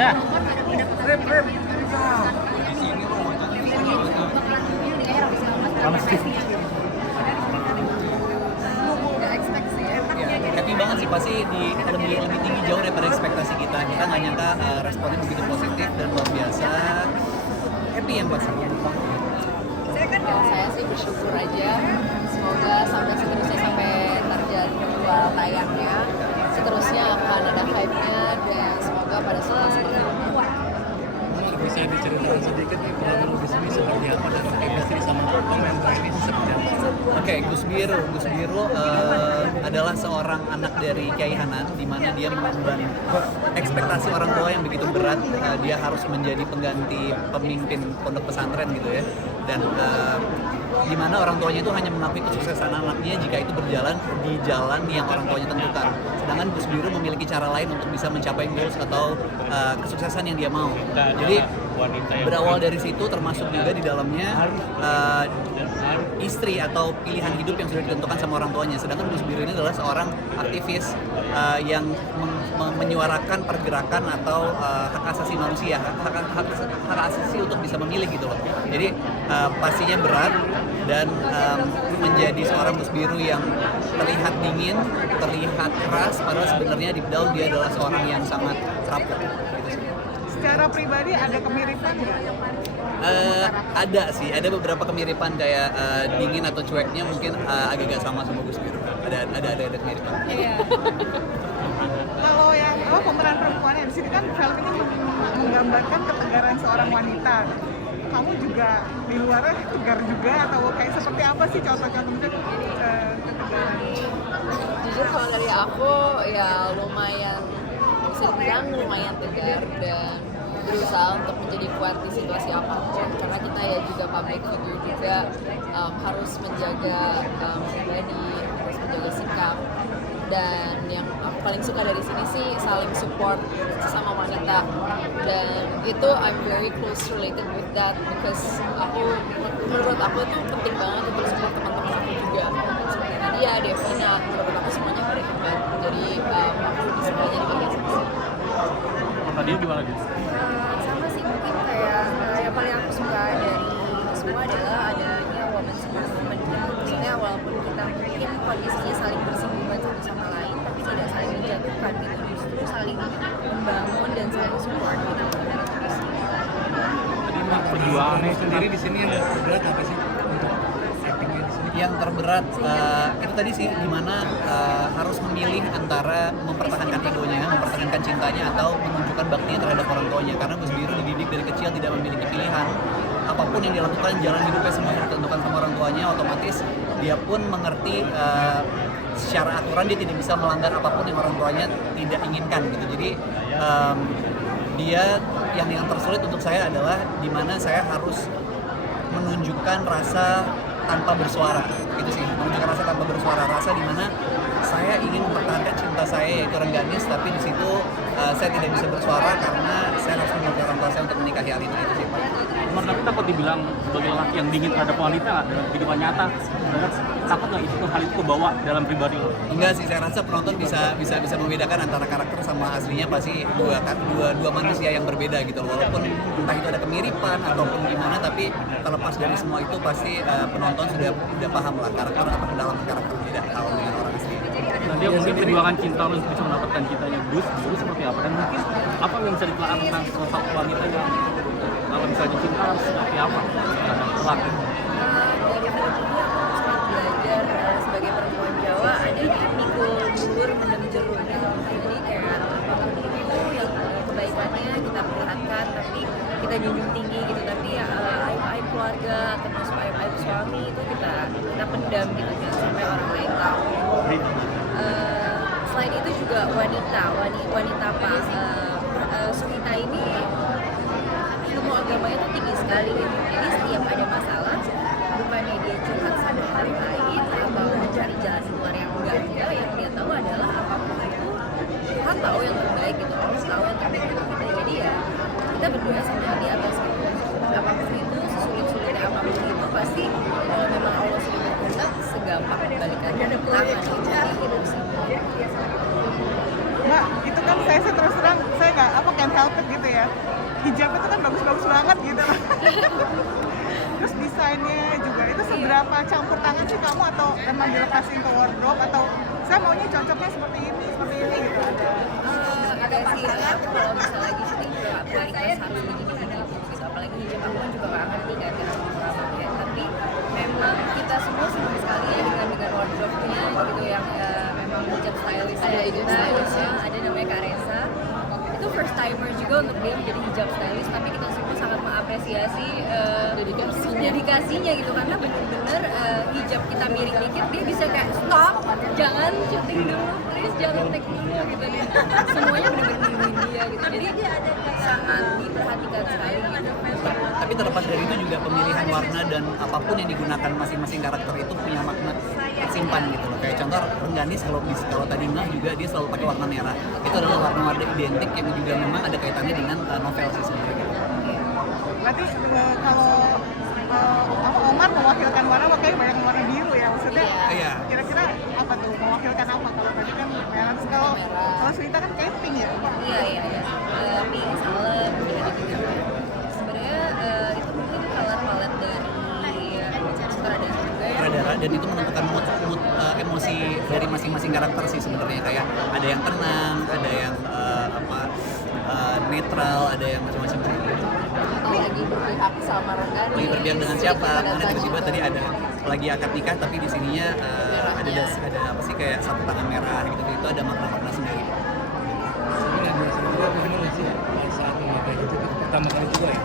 Ya. Nggak expect sih ya. Happy banget sih, pasti lebih tinggi jauh daripada ekspektasi kita. Kita nggak nyangka responnya begitu positif dan luar biasa. Happy yang pasti. Saya sih bersyukur aja. Semoga sampai seterusnya sampai terjadwal tayangnya. Seterusnya akan ada hype-nya dan semoga pada saat semakin kuat. Bisa diceritakan sedikit nih pengalaman di sini seperti apa dan chemistry sama pemain ini seperti apa? Oke, Gus Biru adalah seorang anak dari Kiai Hanan, di mana dia mengemban ekspektasi orang tua yang begitu berat. Dia harus menjadi pengganti pemimpin pondok pesantren gitu ya, dan di mana orang tuanya itu hanya mengakui kesuksesan anaknya jika itu berjalan di jalan yang orang tuanya tentukan. Sedangkan Gus Biru memiliki cara lain untuk bisa mencapai goals atau kesuksesan yang dia mau. Jadi berawal dari situ, termasuk juga di dalamnya istri atau pilihan hidup yang sudah ditentukan sama orang tuanya. Sedangkan Gus Biru ini adalah seorang aktivis yang menyuarakan pergerakan atau hak asasi manusia, hak asasi untuk bisa memilih gitu loh. Jadi pastinya berat dan menjadi seorang Gus Biru yang terlihat dingin, terlihat keras, padahal sebenarnya di dalam dia adalah seorang yang sangat rapuh. Gitu sih. Secara pribadi ada kemiripan nggak? Ada sih, ada beberapa kemiripan kayak dingin atau cueknya mungkin agak-agak sama Gus Biru. Ada kemiripan. Iya. Kalau yang pemeran perempuannya di sini kan film ini menggambarkan ketegaran seorang wanita. Kamu juga di luarnya tegar juga atau kayak seperti apa sih contoh-contoh ketegaran? Jujur kalau dari aku ya lumayan, bisa dibilang lumayan tegar dan berusaha untuk menjadi kuat di situasi apapun, karena kita ya juga public figure juga, harus menjaga pribadi, harus menjaga sikap. Dan yang aku paling suka dari sini sih saling support sesama wanita, dan itu I'm very close related with that because menurut aku tuh penting banget untuk support teman-teman aku juga seperti Nadia, Devina. Menurut aku semuanya pada hebat, jadi aku lebih sukanya di bagian sini. Tadi gimana gitu? Sama sih, mungkin kayak yang paling aku suka dari semua adalah adanya women's movement. Maksudnya walaupun kita mungkin kondisinya saling bersinggungan satu sama lain, tapi tidak saling menjatuhkan gitu, justru saling membangun dan saling support gitu. Tadi mak perjuangannya sendiri di sini yang terberat apa sih untuk actingnya di sini? Yang terberat itu tadi sih, dimana harus memilih antara mempertahankan egonya, mempertahankan cintanya, atau menunjukkan baktinya terhadap orang tuanya. Karena Gus Biru dididik dari kecil tidak memiliki pilihan. Apapun yang dilakukan, jalan hidupnya semua ditentukan sama orang tuanya, otomatis dia pun mengerti secara aturan dia tidak bisa melanggar apapun yang orang tuanya tidak inginkan gitu. Jadi dia yang tersulit untuk saya adalah dimana saya harus menunjukkan rasa tanpa bersuara, gitu sih, menunjukkan rasa tanpa bersuara, rasa dimana saya ingin mempertahankan cinta saya yaitu Rengganis, tapi di situ saya tidak bisa bersuara karena saya harus menunggu orang tua saya untuk menikahi Alina. Itu sih. Umar, tapi takut dibilang sebagai laki yang dingin terhadap wanita nggak dalam kehidupan nyata? Dan takut nggak itu hal itu kebawa dalam pribadi lo? Enggak sih, saya rasa penonton bisa membedakan antara karakter sama aslinya. Pasti dua manusia yang berbeda gitu loh. Walaupun entah itu ada kemiripan ataupun gimana, tapi terlepas dari semua itu pasti penonton sudah paham lah karakter atau kedalaman karakter, tidak kalau dengan orang asli. Dan dia mungkin perjuangan cinta lo untuk bisa mendapatkan cintanya Gus Biru seperti apa, dan mungkin apa yang bisa ditelan tentang sosok wanita yang kalau misalnya cinta harus seperti apa terhadap laki? Dari film ini aku sangat belajar sebagai perempuan Jawa adanya mikul dulur mendem jeruk gitu. Jadi kayak apapun itu yang kebaikannya kita perlihatkan, tapi kita junjung tinggi gitu. Tapi ya aib-aib keluarga atau masuk aib-aib suami itu kita pendam gitu, jangan sampai orang lain tahu. Selain itu juga wanita apa Suhita ini ilmu agamanya tuh tinggi sekali gitu. Jadi setiap ada masalah, bukannya dia curhat sama orang lain atau mencari jalan keluar yang enggak, yang dia tahu adalah apapun itu Tuhan tahu yang terbaik gitu, Allah tahu yang terbaik untuk kita. Jadi ya kita berdoa sama di atas itu, apapun itu, sesulit-sulitnya apapun itu, pasti kalau memang Allah sudah berkehendak, segampang balikannya tangan gitu sih. Mbak, itu kan saya terus terang saya nggak can't help it gitu ya. Terus desainnya juga itu seberapa campur tangan sih kamu, atau emang dilepasin ke wardrobe, atau saya maunya cocoknya seperti ini gitu ada? Ada sih, aku kalau misalnya lagi syuting juga kualitas harus begini gitu, apalagi hijab aku kan juga nggak ngerti kan ya, tapi memang kita semua senang sekali ya dengan wardrobe-nya gitu yang memang hijab stylist Ada hijab stylist, ya. ada namanya Kak Reza, itu first timer juga untuk dia menjadi hijab stylist, tapi kita semua sangat mengapresiasi dedikasinya gitu, karena bener-bener hijab kita miring dikit dia bisa kayak stop, jangan syuting dulu, please jangan take dulu gitu nih, semuanya bener-bener nungguin dia gitu, jadi sangat diperhatikan sekali gitu. Tapi terlepas dari itu juga pemilihan warna dan apapun yang digunakan masing-masing karakter itu punya makna simpan gitu loh. Kayak contoh Rengganis kalau tadi Ngah juga dia selalu pakai warna merah. Itu adalah warna-warna identik yang juga memang ada kaitannya dengan novel sih sebenarnya gitu. Berarti kalau Omar mewakilkan warna, makanya banyak warna biru ya, maksudnya Iya. kira-kira apa tuh, mewakilkan apa? Kalau tadi kan merah, terus kalau Suita kan camping ya? Iya, pink, salem, gitu. Sebenarnya itu mungkin color palette dari sutradara juga ya. Sutradara, dan itu menentukan mood emosi dari masing-masing karakter sih sebenarnya. Kayak ada yang tenang, ada yang netral, ada yang macam-macam gitu. Atau lagi berpihak sama Rengganis. Lagi berpihak dengan siapa? Pada Karena saat tiba-tiba itu. tadi ada lagi akad nikah, tapi di sininya ada apa sih kayak sapu tangan merah gitu, itu ada makna-makna sendiri. Pertama kali juga ya.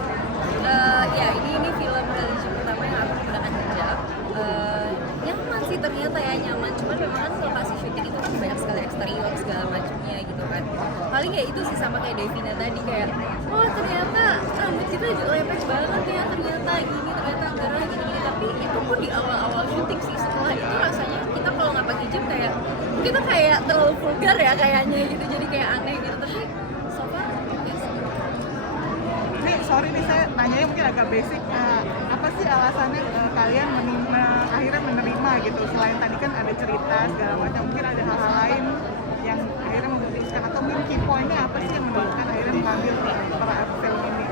Ya ini film religi pertama yang aku menggunakan hijab. Nyaman sih ternyata ya, nyaman. Cuman memang kan lokasi syuting itu kan banyak sekali eksterior segala macamnya gitu kan. Paling ya itu sih sama kayak Devina tadi, kayak oh ternyata rambut kita lepek banget ya, ternyata gini, ternyata anggaran gini. Tapi itu pun di awal-awal syuting sih. Setelah itu rasanya kita kalau nggak pakai hijab kayak kita kayak terlalu vulgar ya kayaknya gitu. Jadi kayak aneh gitu. Tapi so far ya sih. Ini sorry nih, saya nanyanya mungkin agak basic. Apa sih alasannya kalian akhirnya menerima gitu? Selain tadi kan ada cerita segala macam, mungkin ada hal-hal lain yang akhirnya memutuskan, atau mungkin key point-nya apa sih yang menentukan akhirnya mengambil film ini?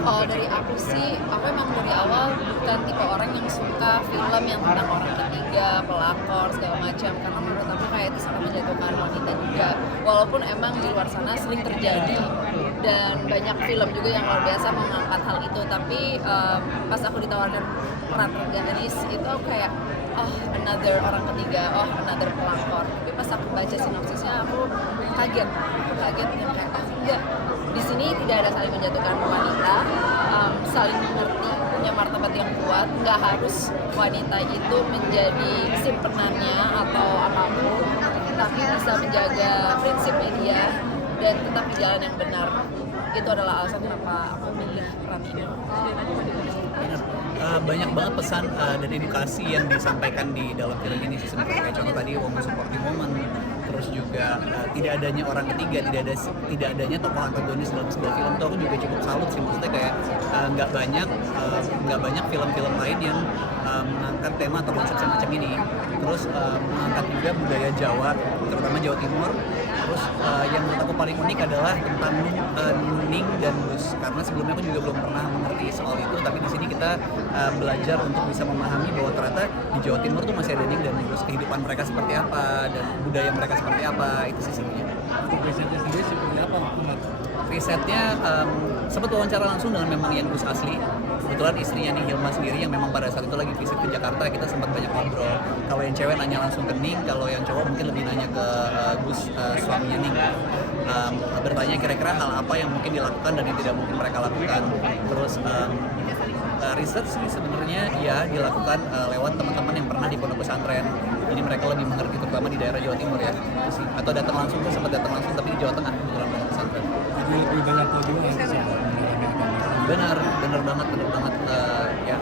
Kalau dari aku sih, aku emang dari awal bukan tipe orang yang suka film yang tentang orang ketiga, pelakor, segala macam. Karena menurut aku kayak itu sangat menjatuhkan wanita juga. Walaupun emang di luar sana sering terjadi dan banyak film juga yang luar biasa mengangkat hal itu. Tapi pas aku ditawarkan peran Rengganis itu aku kayak, oh another orang ketiga, oh another pelakor. Tapi pas aku baca sinopsisnya aku kaget yang kayak, oh enggak, di sini tidak ada saling menjatuhkan wanita, saling mengerti, punya martabat yang kuat. Nggak harus wanita itu menjadi simpenannya atau apapun, tapi bisa menjaga prinsipnya dia dan tetap di jalan yang benar. Itu adalah alasan kenapa aku milih peran ini. Banyak banget pesan dan edukasi yang disampaikan di dalam film ini sih sebenarnya. Kayak contoh tadi woman supporting woman, terus juga tidak adanya orang ketiga, tidak adanya tokoh antagonis dalam sebuah film itu aku juga cukup salut sih. Maksudnya kayak nggak banyak film-film lain yang mengangkat tema atau konsep semacam ini. Terus mengangkat juga budaya Jawa, terutama Jawa Timur. Terus yang menurut aku paling unik adalah tentang Ning dan Gus, karena sebelumnya aku juga belum pernah mengerti soal itu, tapi di sini kita belajar untuk bisa memahami bahwa ternyata di Jawa Timur tuh masih ada Ning dan Gus, kehidupan mereka seperti apa dan budaya mereka seperti apa, itu sih sebenarnya. Risetnya sendiri seperti apa? Risetnya sempat wawancara langsung dengan memang yang Gus asli. Kebetulan istrinya nih Hilma sendiri yang memang pada saat itu lagi visit ke Jakarta, kita sempat banyak ngobrol. Kalau yang cewek nanya langsung ke Ning, kalau yang cowok mungkin lebih nanya ke Gus, suaminya Ning. Bertanya kira-kira hal apa yang mungkin dilakukan dan yang tidak mungkin mereka lakukan. Terus riset sih sebenarnya ya dilakukan lewat teman-teman yang pernah di pondok pesantren. Jadi mereka lebih mengerti terutama di daerah Jawa Timur ya. Atau datang langsung, tuh sempat datang langsung tapi di Jawa Tengah kebetulan pondok pesantren. Jadi lebih banyak tahu juga yang bisa Benar banget ya.